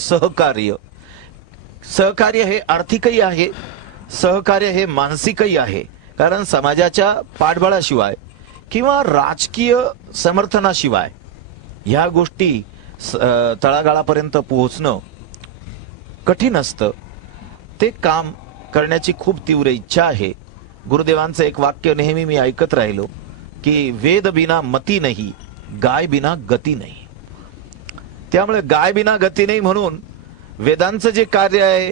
सहकार्य हे आर्थिकही आहे, सहकार्य हे मानसिकही आहे. कारण समाजाच्या पाठबळाशिवाय किंवा राजकीय समर्थनाशिवाय ह्या गोष्टी तळागाळापर्यंत पोहोचणं कठीण असतं. ते काम करण्याची खूप तीव्र इच्छा आहे. गुरुदेवांचं एक वाक्य नेहमी मी ऐकत राहिलो की वेद बिना मती नाही, गाय बिना गती नाही. त्यामुळे गाय बिना गती नाही म्हणून वेदांचं जे कार्य आहे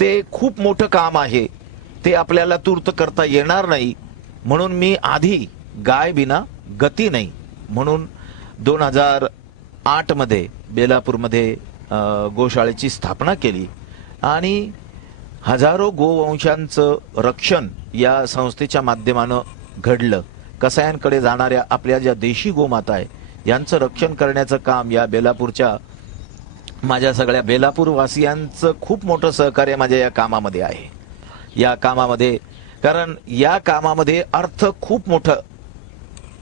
ते खूप मोठं काम आहे, ते आपल्याला तूर्त करता येणार नाही. म्हणून मी आधी गाय बिना गती नाही म्हणून 2008 मध्ये बेलापूरमध्ये गोशाळेची स्थापना केली आणि हजारो गोवंशांचं रक्षण या संस्थेच्या माध्यमानं घडलं. कसायांकडे जाणाऱ्या आपल्या ज्या देशी गोमाता आहे यांचं रक्षण करण्याचं काम या बेलापूरच्या माझ्या सगळ्या बेलापूर वासियांचं खूप मोठं सहकार्य माझ्या या कामामध्ये आहे. या कामामध्ये कारण या कामामध्ये अर्थ खूप मोठं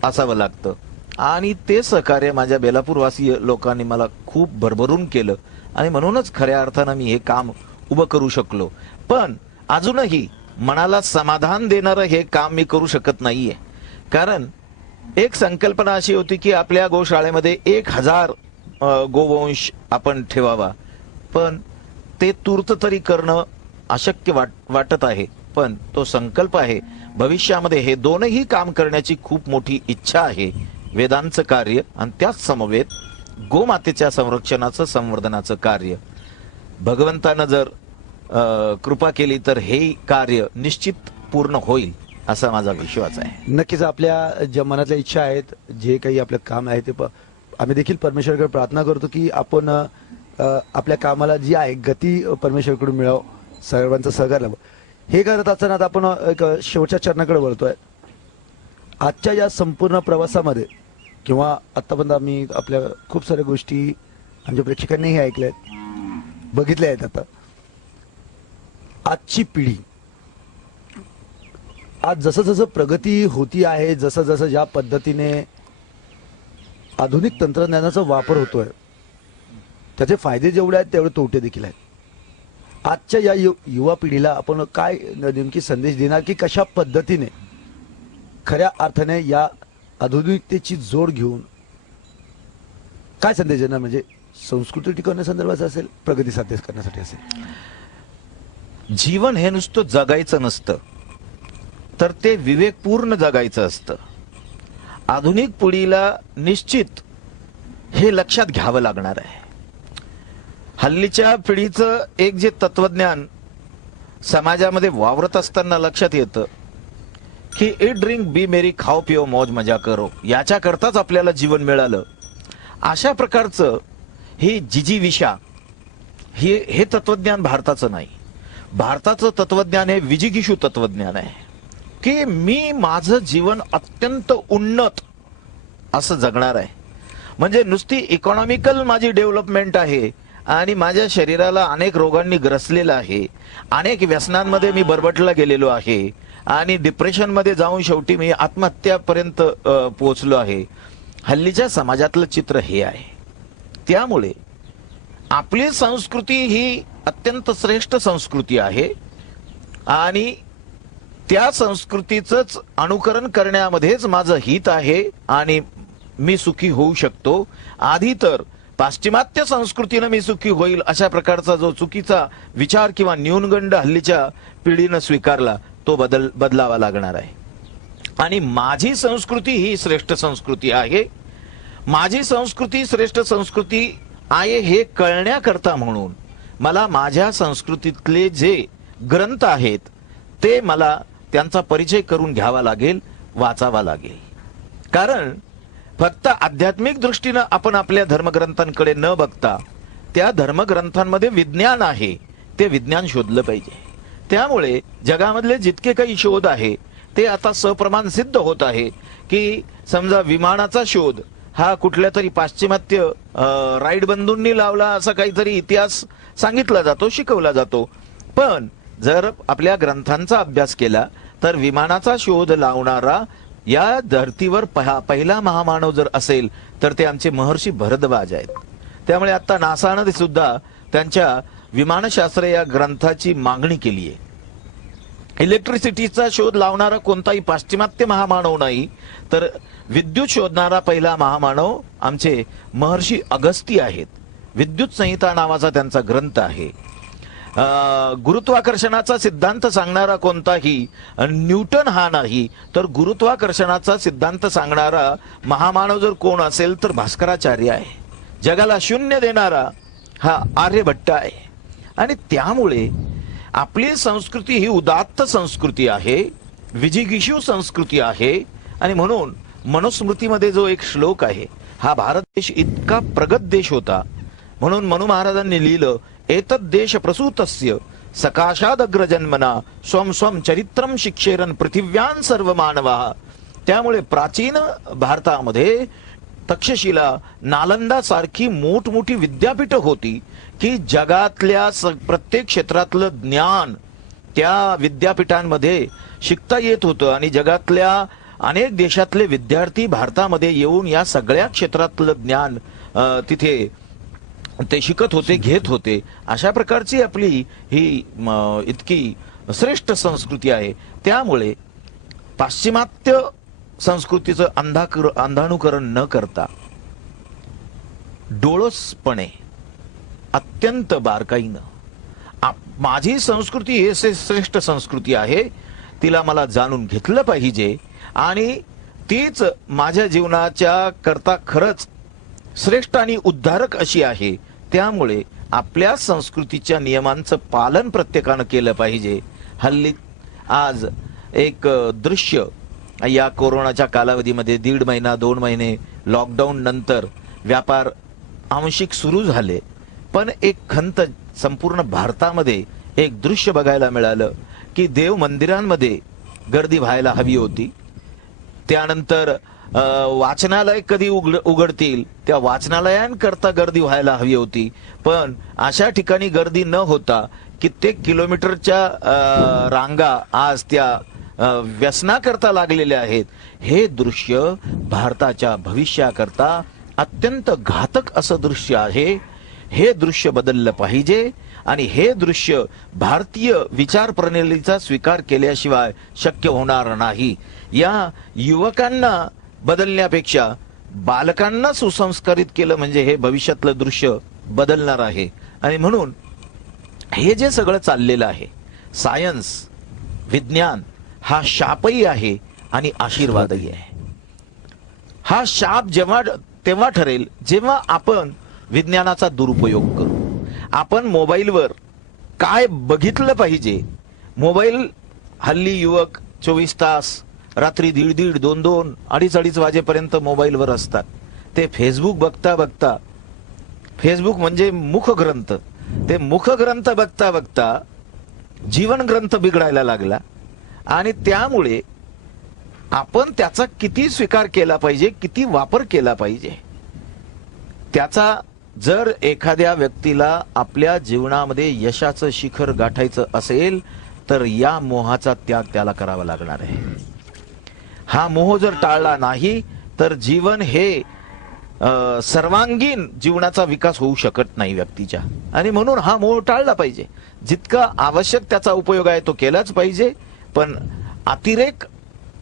असावं लागतं आणि ते सहकार्य माझ्या बेलापूरवासी लोकांनी मला खूप भरभरून केलं आणि म्हणूनच खऱ्या अर्थानं मी हे काम उभं करू शकलो. पण अजूनही मनाला समाधान देणारं हे काम मी करू शकत नाहीये. कारण एक संकल्पना अशी होती की आपल्या गोशाळेमध्ये 1000 गोवंश आपण ठेवावा, पण ते तूर्त तरी करणं अशक्य वाटत आहे. पण तो संकल्प आहे. भविष्यामध्ये हे दोनही काम करण्याची खूप मोठी इच्छा आहे. वेदांचं कार्य आणि त्याच समवेत गोमातेच्या संरक्षणाचं संवर्धनाचं कार्य भगवंतानं जर कृपा केली तर हे कार्य निश्चित पूर्ण होईल असा माझा विश्वास आहे. नक्कीच आपल्या ज्या मनातल्या इच्छा आहेत, जे काही आपलं काम आहे ते आम्ही देखील परमेश्वराकडे प्रार्थना करतो की आपण आपल्या कामाला जी आहे गती परमेश्वराकडून मिळावं, सर्वांचं सहकार्य लाभावं. हे करत असताना आता आपण एक शेवटच्या चरणाकडे वळतोय. आजच्या या संपूर्ण प्रवासामध्ये किंवा आतापर्यंत आम्ही आपल्या खूप साऱ्या गोष्टी आमच्या प्रेक्षकांनीही ऐकल्या आहेत, बघितल्या आहेत. आता आजची पिढी आज जसं जसं प्रगती होती आहे, जसं जसं ज्या पद्धतीने आधुनिक तंत्रज्ञानाचा वापर होतोय, त्याचे फायदे जेवढे आहेत तेवढे तोटे देखील आहेत. आजच्या या युवा पिढीला आपण काय नेमकी संदेश देणार की कशा पद्धतीने खऱ्या अर्थाने या आधुनिकतेची जोड घेऊन काय संदेश देणार, म्हणजे संस्कृती टिकवण्यासंदर्भात असेल, प्रगती साध्य करण्यासाठी असेल. जीवन हे नुसतं जगायचं नसतं, तर ते विवेकपूर्ण जगायचं असतं. आधुनिक पिढीला निश्चित हे लक्षात घ्यावं लागणार आहे. हल्लीच्या पिढीचं एक जे तत्वज्ञान समाजामध्ये वावरत असताना लक्षात येतं की ईट ड्रिंक बी मेरी, खाओ पिओ मौज मजा करो, याच्याकरताच आपल्याला जीवन मिळालं. अशा प्रकारचं ही जिजीविषा हे तत्वज्ञान भारताचं नाही. भारताचं तत्वज्ञान हे विजिगिषू तत्वज्ञान आहे की मी माझं जीवन अत्यंत उन्नत असं जगणार आहे. म्हणजे नुसती इकॉनॉमिकल माझी डेव्हलपमेंट आहे आणि माझ्या शरीराला अनेक रोगांनी ग्रसलेलं आहे, अनेक व्यसनांमध्ये मी बरबटला गेलेलो आहे आणि डिप्रेशनमध्ये जाऊन शेवटी मी आत्महत्यापर्यंत पोहोचलो आहे. हल्लीच्या समाजातलं चित्र हे आहे. त्यामुळे आपली संस्कृती ही अत्यंत श्रेष्ठ संस्कृती आहे आणि त्या संस्कृतीचंच अनुकरण करण्यामध्येच माझं हित आहे आणि मी सुखी होऊ शकतो. आधी तर पाश्चिमात्य संस्कृतीनं मी सुखी होईल अशा प्रकारचा जो चुकीचा विचार किंवा न्यूनगंड हल्लीच्या पिढीनं स्वीकारला तो बदलावा लागणार आहे. आणि माझी संस्कृती ही श्रेष्ठ संस्कृती आहे. माझी संस्कृती श्रेष्ठ संस्कृती आहे हे कळण्याकरता म्हणून मला माझ्या संस्कृतीतले जे ग्रंथ आहेत ते मला त्यांचा परिचय करून घ्यावा लागेल, वाचावा लागेल. कारण फक्त आध्यात्मिक दृष्टीनं आपण आपल्या धर्मग्रंथांकडे न बघता त्या धर्मग्रंथांमध्ये विज्ञान आहे, ते विज्ञान शोधलं पाहिजे. त्यामुळे जगामधले जितके काही शोध आहे ते आता सप्रमाण सिद्ध होत आहे की समजा विमानाचा शोध हा कुठल्या तरी पाश्चिमात्य राईड बंधूंनी लावला असा काहीतरी इतिहास सांगितला जातो, शिकवला जातो. पण जर आपल्या ग्रंथांचा अभ्यास केला तर विमानाचा शोध लावणारा या धर्तीवर पहिला महामानव जर असेल तर ते आमचे महर्षी भरद्वाज आहेत. त्यामुळे आता नासानं सुद्धा त्यांच्या विमानशास्त्र या ग्रंथाची मागणी केली आहे. इलेक्ट्रिसिटीचा शोध लावणारा कोणताही पाश्चिमात्य महामानव नाही, तर विद्युत शोधणारा पहिला महामानव आमचे महर्षी अगस्ती आहेत. विद्युत संहिता नावाचा त्यांचा ग्रंथ आहे. गुरुत्वाकर्षणाचा सिद्धांत सांगणारा कोणताही न्यूटन हा नाही, तर गुरुत्वाकर्षणाचा सिद्धांत सांगणारा महामानव जर कोण असेल तर भास्कराचार्य आहे. जगाला शून्य देणारा हा आर्यभट्ट आहे. आणि त्यामुळे आपली संस्कृती ही उदात्त संस्कृती आहे, विजिगीषू संस्कृती आहे. आणि म्हणून मनुस्मृतीमध्ये जो एक श्लोक आहे, हा भारत देश इतका प्रगत देश होता म्हणून मनु महाराजांनी लिहिलं, एतद् देश प्रसूतस्य सकाशादग्रजन्मना स्वम स्वम चरित्रम शिक्षेरन पृथिव्यान सर्व मानवा. त्यामुळे प्राचीन भारतामध्ये तक्षशिला, नालंदा सारखी मोठमोठी विद्यापीठ होती की जगातल्या प्रत्येक क्षेत्रातलं ज्ञान त्या विद्यापीठांमध्ये शिकता येत होतं. आणि जगातल्या अनेक देशातले विद्यार्थी भारतामध्ये येऊन या सगळ्या क्षेत्रातलं ज्ञान तिथे ते शिकत होते, घेत होते. अशा प्रकारची आपली ही इतकी श्रेष्ठ संस्कृती आहे. त्यामुळे पाश्चिमात्य संस्कृतीचं अंधानुकरण न करता डोळसपणे अत्यंत बारकाईनं माझी संस्कृती ही श्रेष्ठ संस्कृती आहे, तिला मला जाणून घेतलं पाहिजे आणि तीच माझ्या जीवनाच्या करता खरंच श्रेष्ठ आणि उद्धारक अशी आहे. त्यामुळे आपल्या संस्कृतीच्या नियमांचं पालन प्रत्येकानं केलं पाहिजे. हल्ली आज एक दृश्य या कोरोनाच्या कालावधीमध्ये 1.5 महिना 2 महिने लॉकडाऊन नंतर व्यापार आंशिक सुरू झाले, पण एक खंत संपूर्ण भारतामध्ये एक दृश्य बघायला मिळालं की देव मंदिरांमध्ये गर्दी व्हायला हवी होती. त्यानंतर वाचनालय कधी उघडतील त्या वाचनालयांकरता गर्दी व्हायला हवी होती, पण अशा ठिकाणी गर्दी न होता कित्येक किलोमीटरच्या रांगा आज त्या व्यसनाकरता लागलेल्या आहेत. हे दृश्य भारताच्या भविष्याकरता अत्यंत घातक असं दृश्य आहे. हे दृश्य बदललं पाहिजे आणि हे दृश्य भारतीय विचार प्रणालीचा स्वीकार केल्याशिवाय शक्य होणार नाही. या युवकांना बदलण्यापेक्षा बालकांना सुसंस्कारित केलं म्हणजे हे भविष्यातलं दृश्य बदलणार आहे. आणि म्हणून हे जे सगळं चाललेलं आहे, सायन्स, विज्ञान हा शापही आहे आणि आशीर्वादही आहे. हा शाप तेव्हा ठरेल जेव्हा आपण विज्ञानाचा दुरुपयोग करू. आपण मोबाईलवर काय बघितलं पाहिजे. मोबाईल हल्ली युवक 24 तास रात्री 1:30, 2:00, 2:30 वाजेपर्यंत मोबाईलवर असतात. ते फेसबुक बघता बघता, फेसबुक म्हणजे मुखग्रंथ, ते मुखग्रंथ बघता बघता जीवन ग्रंथ बिघडायला लागला. आणि त्यामुळे आपण त्याचा किती स्वीकार केला पाहिजे, किती वापर केला पाहिजे, त्याचा जर एखाद्या व्यक्तीला आपल्या जीवनामध्ये यशाचं शिखर गाठायचं असेल तर या मोहाचा त्याग त्याला करावा लागणार आहे. हा मोह जर टाळला नाही तर जीवन हे सर्वांगीण जीवनाचा विकास होऊ शकत नाही व्यक्तीच्या. आणि म्हणून हा मोह टाळला पाहिजे. जितका आवश्यक त्याचा उपयोग आहे तो केलाच पाहिजे, पण अतिरेक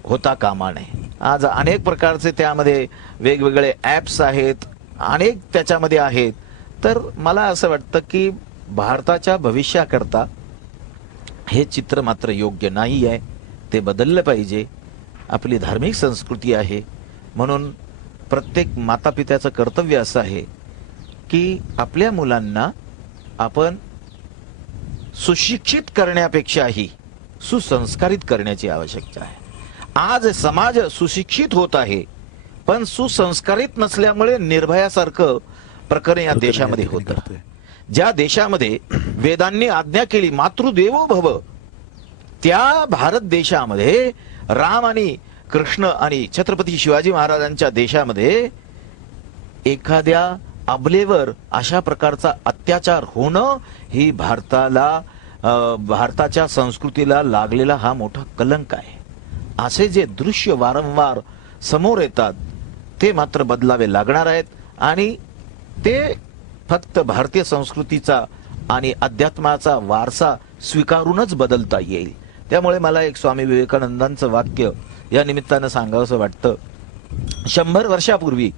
होता कामा नये. आज अनेक प्रकारचे त्यामध्ये वेगवेगळे ऍप्स आहेत, अनेक त्याच्यामध्ये आहेत. तर मला असं वाटतं की भारताच्या भविष्याकरता हे चित्र मात्र योग्य नाही आहे, ते बदललं पाहिजे. आपली धार्मिक संस्कृती आहे म्हणून प्रत्येक मातापित्याचं कर्तव्य असं आहे की आपल्या मुलांना आपण सुशिक्षित करण्यापेक्षाही सुसंस्कारित करण्याची आवश्यकता आहे. आज समाज सुशिक्षित होत आहे पण सुसंस्कारित नसल्यामुळे निर्भयासारखं प्रकरण या देशामध्ये होतं. ज्या देशामध्ये वेदांनी आज्ञा केली मातृदेवो भव, त्या भारत देशामध्ये राम आणि कृष्ण आणि छत्रपती शिवाजी महाराजांच्या देशामध्ये एखाद्या अबलेवर अशा प्रकारचा अत्याचार होणं ही भारताच्या संस्कृतीला लागलेला हा मोठा कलंक आहे. असे जे दृश्य वारंवार समोर येतात ते मात्र बदलावे लागणार आहेत आणि ते फक्त भारतीय संस्कृतीचा आणि अध्यात्माचा वारसा स्वीकारूनच बदलता येईल. त्यामुळे मला एक स्वामी विवेकानंदांचं वाक्य या निमित्तानं सांगावंसं वाटतं. 100 वर्षापूर्वी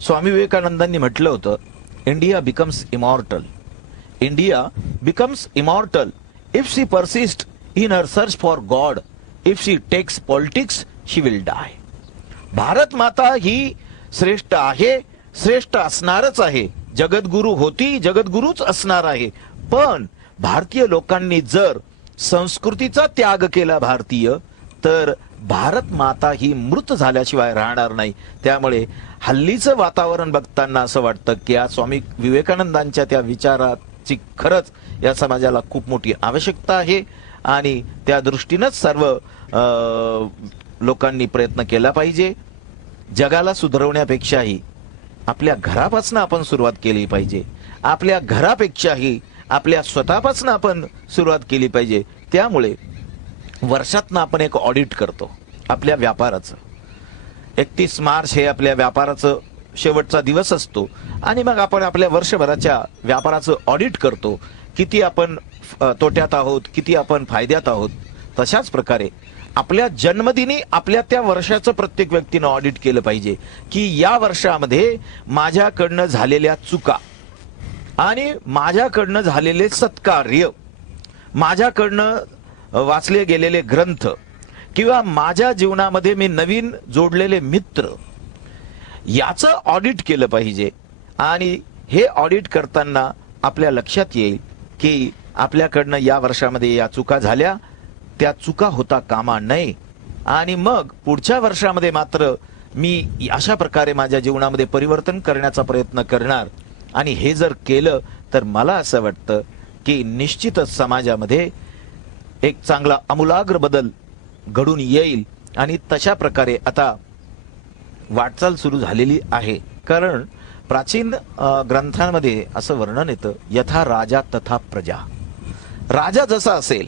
स्वामी विवेकानंदांनी म्हटलं होतं, India becomes immortal India becomes immortal if she persists in her search for God. If she takes politics, she will die. Bharat माता ही श्रेष्ठ आहे, श्रेष्ठ असणारच आहे. जगद्गुरु होती, जगद्गुरुच असणार आहे. पण भारतीय लोकांनी जर संस्कृतीचा त्याग केला भारतीय, तर भारत माता ही मृत झाल्याशिवाय राहणार नाही. त्यामुळे हल्लीचं वातावरण बघताना असं वाटतं की या स्वामी विवेकानंदांच्या त्या विचाराची खरंच या समाजाला खूप मोठी आवश्यकता आहे आणि त्या दृष्टीनंच सर्व लोकांनी प्रयत्न केला पाहिजे. जगाला सुधारवण्यापेक्षाही आपल्या घरापासून आपण सुरुवात केली पाहिजे. आपल्या घरापेक्षाही आपल्या स्वतःपासून आपण सुरुवात केली पाहिजे. त्यामुळे वर्षातनं आपण एक ऑडिट करतो आपल्या व्यापाराचं. 31 मार्च हे आपल्या व्यापाराचं शेवटचा दिवस असतो आणि मग आपण आपल्या वर्षभराच्या व्यापाराचं ऑडिट करतो. किती आपण तोट्यात आहोत, किती आपण फायद्यात आहोत. तशाच प्रकारे आपल्या जन्मदिनी आपल्या त्या वर्षाचं प्रत्येक व्यक्तीनं ऑडिट केलं पाहिजे की या वर्षामध्ये माझ्याकडनं झालेल्या चुका आणि माझ्याकडनं झालेले सत्कार्य, माझ्याकडनं वाचले गेलेले ग्रंथ किंवा माझ्या जीवनामध्ये मी नवीन जोडलेले मित्र, याचं ऑडिट केलं पाहिजे. आणि हे ऑडिट करताना आपल्या लक्षात येईल की आपल्याकडनं या वर्षामध्ये या चुका झाल्या, त्या चुका होता कामा नये. आणि मग पुढच्या वर्षामध्ये मात्र मी अशा प्रकारे माझ्या जीवनामध्ये परिवर्तन करण्याचा प्रयत्न करणार. आणि हे जर केलं तर मला असं वाटतं की निश्चितच समाजामध्ये एक चांगला आमूलाग्र बदल घडून येईल. आणि तशा प्रकारे आता वाटचाल सुरू झालेली आहे. कारण प्राचीन ग्रंथांमध्ये असं वर्णन येतं, यथा राजा तथा प्रजा. राजा जसा असेल,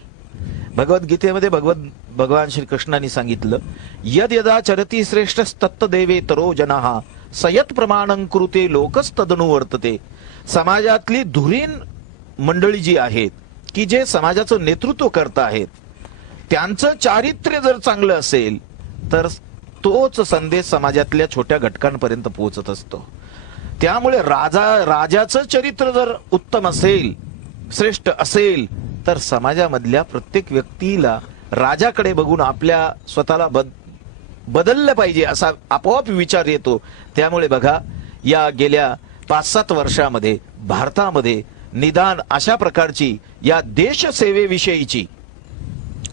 भगवद्गीतेमध्ये भगवान श्रीकृष्णांनी सांगितलं, यद यदा चरती श्रेष्ठस्तत्त देवे तरो जनाः सयत प्रमाणं कृते लोकस्तदनु वर्तते. समाजातली धुरीण मंडळी जी आहेत की जे समाजाचं नेतृत्व करत आहेत, त्यांचं चारित्र्य जर चांगलं असेल तर तोच संदेश समाजातल्या छोट्या घटकांपर्यंत पोहोचत असतो. त्यामुळे राजाचं चरित्र जर उत्तम असेल, श्रेष्ठ असेल, तर समाजामधल्या प्रत्येक व्यक्तीला राजाकडे बघून आपल्या स्वतःला बदललं पाहिजे असा आपोआप विचार येतो. त्यामुळे बघा, या गेल्या 5-7 वर्षामध्ये भारतामध्ये निदान अशा प्रकारची या देशसेवेविषयीची,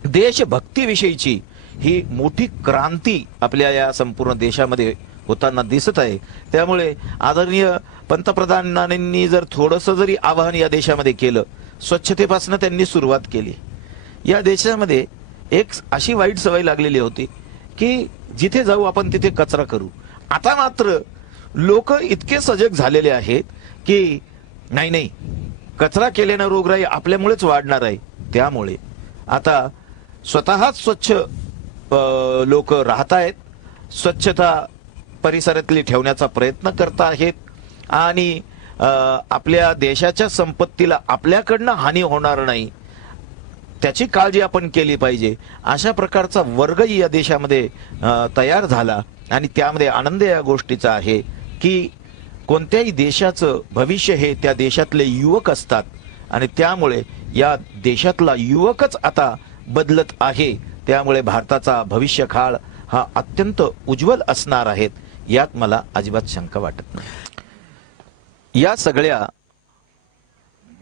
देशभक्तीविषयीची ही मोठी क्रांती आपल्या या संपूर्ण देशामध्ये होताना दिसत आहे. त्यामुळे आदरणीय पंतप्रधानांनी जर थोडंसं जरी आवाहन या देशामध्ये केलं, स्वच्छतेपासून त्यांनी सुरुवात केली. या देशामध्ये एक अशी वाईट सवय लागलेली होती की जिथे जाऊ आपण तिथे कचरा करू. आता मात्र लोक इतके सजग झालेले आहेत की नाही, कचरा केल्यानं रोगराई आपल्यामुळेच वाढणार आहे. त्यामुळे आता स्वतःच स्वच्छ लोक राहत आहेत, स्वच्छता परिसरातली ठेवण्याचा प्रयत्न करत आहेत आणि आपल्या देशाच्या संपत्तीला आपल्याकडनं हानी होणार नाही त्याची काळजी आपण केली पाहिजे. अशा प्रकारचा वर्गही या देशामध्ये तयार झाला आणि त्यामध्ये आनंद या गोष्टीचा आहे की कोणत्याही देशाचं भविष्य हे त्या देशातले युवक असतात आणि त्यामुळे या देशातला युवकच आता बदलत आहे. त्यामुळे भारताचा भविष्य काळ हा अत्यंत उज्ज्वल असणार आहे, यात मला अजिबात शंका वाटत नाही. या सगळ्या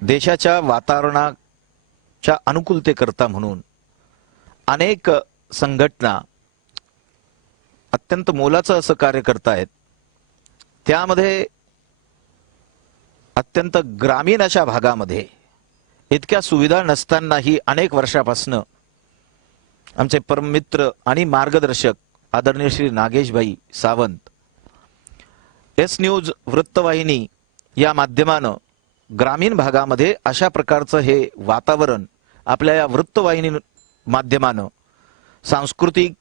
देशाच्या वातावरणाच्या अनुकूलतेकरता म्हणून अनेक संघटना अत्यंत मोलाचं असं कार्य करतायत. त्यामध्ये अत्यंत ग्रामीण अशा भागामध्ये इतक्या सुविधा नसतानाही अनेक वर्षापासून आमचे परममित्र आणि मार्गदर्शक आदरणीय श्री नागेशभाई सावंत एस न्यूज वृत्तवाहिनी या माध्यमानं ग्रामीण भागामध्ये अशा प्रकारचं हे वातावरण आपल्या या वृत्तवाहिनी माध्यमानं सांस्कृतिक,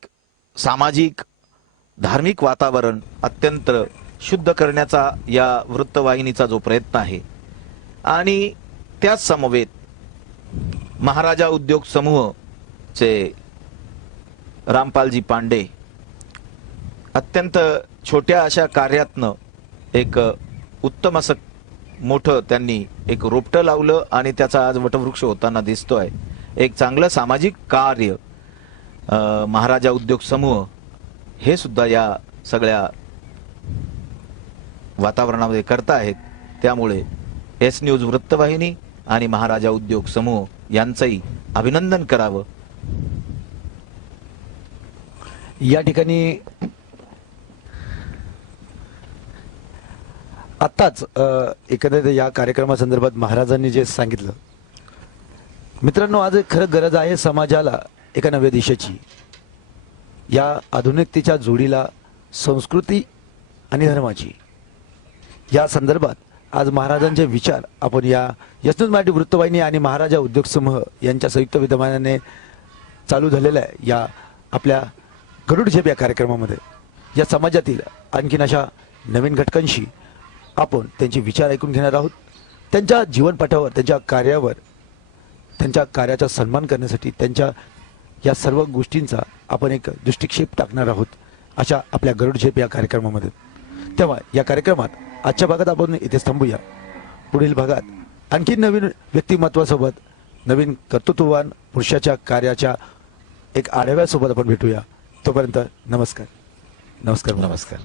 सामाजिक, धार्मिक वातावरण अत्यंत शुद्ध करण्याचा या वृत्तवाहिनीचा जो प्रयत्न आहे आणि त्याच समवेत महाराजा उद्योग समूहचे रामपालजी पांडे अत्यंत छोट्या अशा कार्यातनं एक उत्तम असं मोठं त्यांनी एक रोपटं लावलं आणि त्याचा आज वटवृक्ष होताना दिसतोय. एक चांगलं सामाजिक कार्य महाराजा उद्योग समूह हे सुद्धा या सगळ्या वातावरणामध्ये करताहेत. त्यामुळे एस न्यूज वृत्तवाहिनी आणि महाराजा उद्योग समूह यांचंही अभिनंदन करावं. या ठिकाणी आत्ताच एकंदरीत या कार्यक्रमासंदर्भात महाराजांनी जे सांगितलं, मित्रांनो, आज एक खरं गरज आहे समाजाला एका नव्या दिशेची. या आधुनिकतेच्या जोडीला संस्कृती आणि धर्माची, या संदर्भात आज महाराजांचे विचार आपण या यशवंत मराठी वृत्तवाहिनी आणि महाराजा उद्योग समूह यांच्या संयुक्त विद्यमानाने चालू झालेल्या या आपल्या गरुड झेप या कार्यक्रमामध्ये या समाजातील आणखीन अशा नवीन घटकांशी आपण त्यांचे विचार ऐकून घेणार आहोत. त्यांच्या जीवनपटावर, त्यांच्या कार्यावर, त्यांच्या कार्याचा सन्मान करण्यासाठी त्यांच्या या सर्व गोष्टींचा आपण एक दृष्टिक्षेप टाकणार आहोत अशा आपल्या गरुड झेप या कार्यक्रमामध्ये. तेव्हा या कार्यक्रमात आजच्या भागात आपण इथेच थांबूया. पुढील भागात आणखी नवीन व्यक्तिमत्वासोबत, नवीन कर्तृत्ववान पुरुषाच्या कार्याच्या एक आढाव्यासोबत आपण भेटूया. तोपर्यंत नमस्कार. नमस्कार.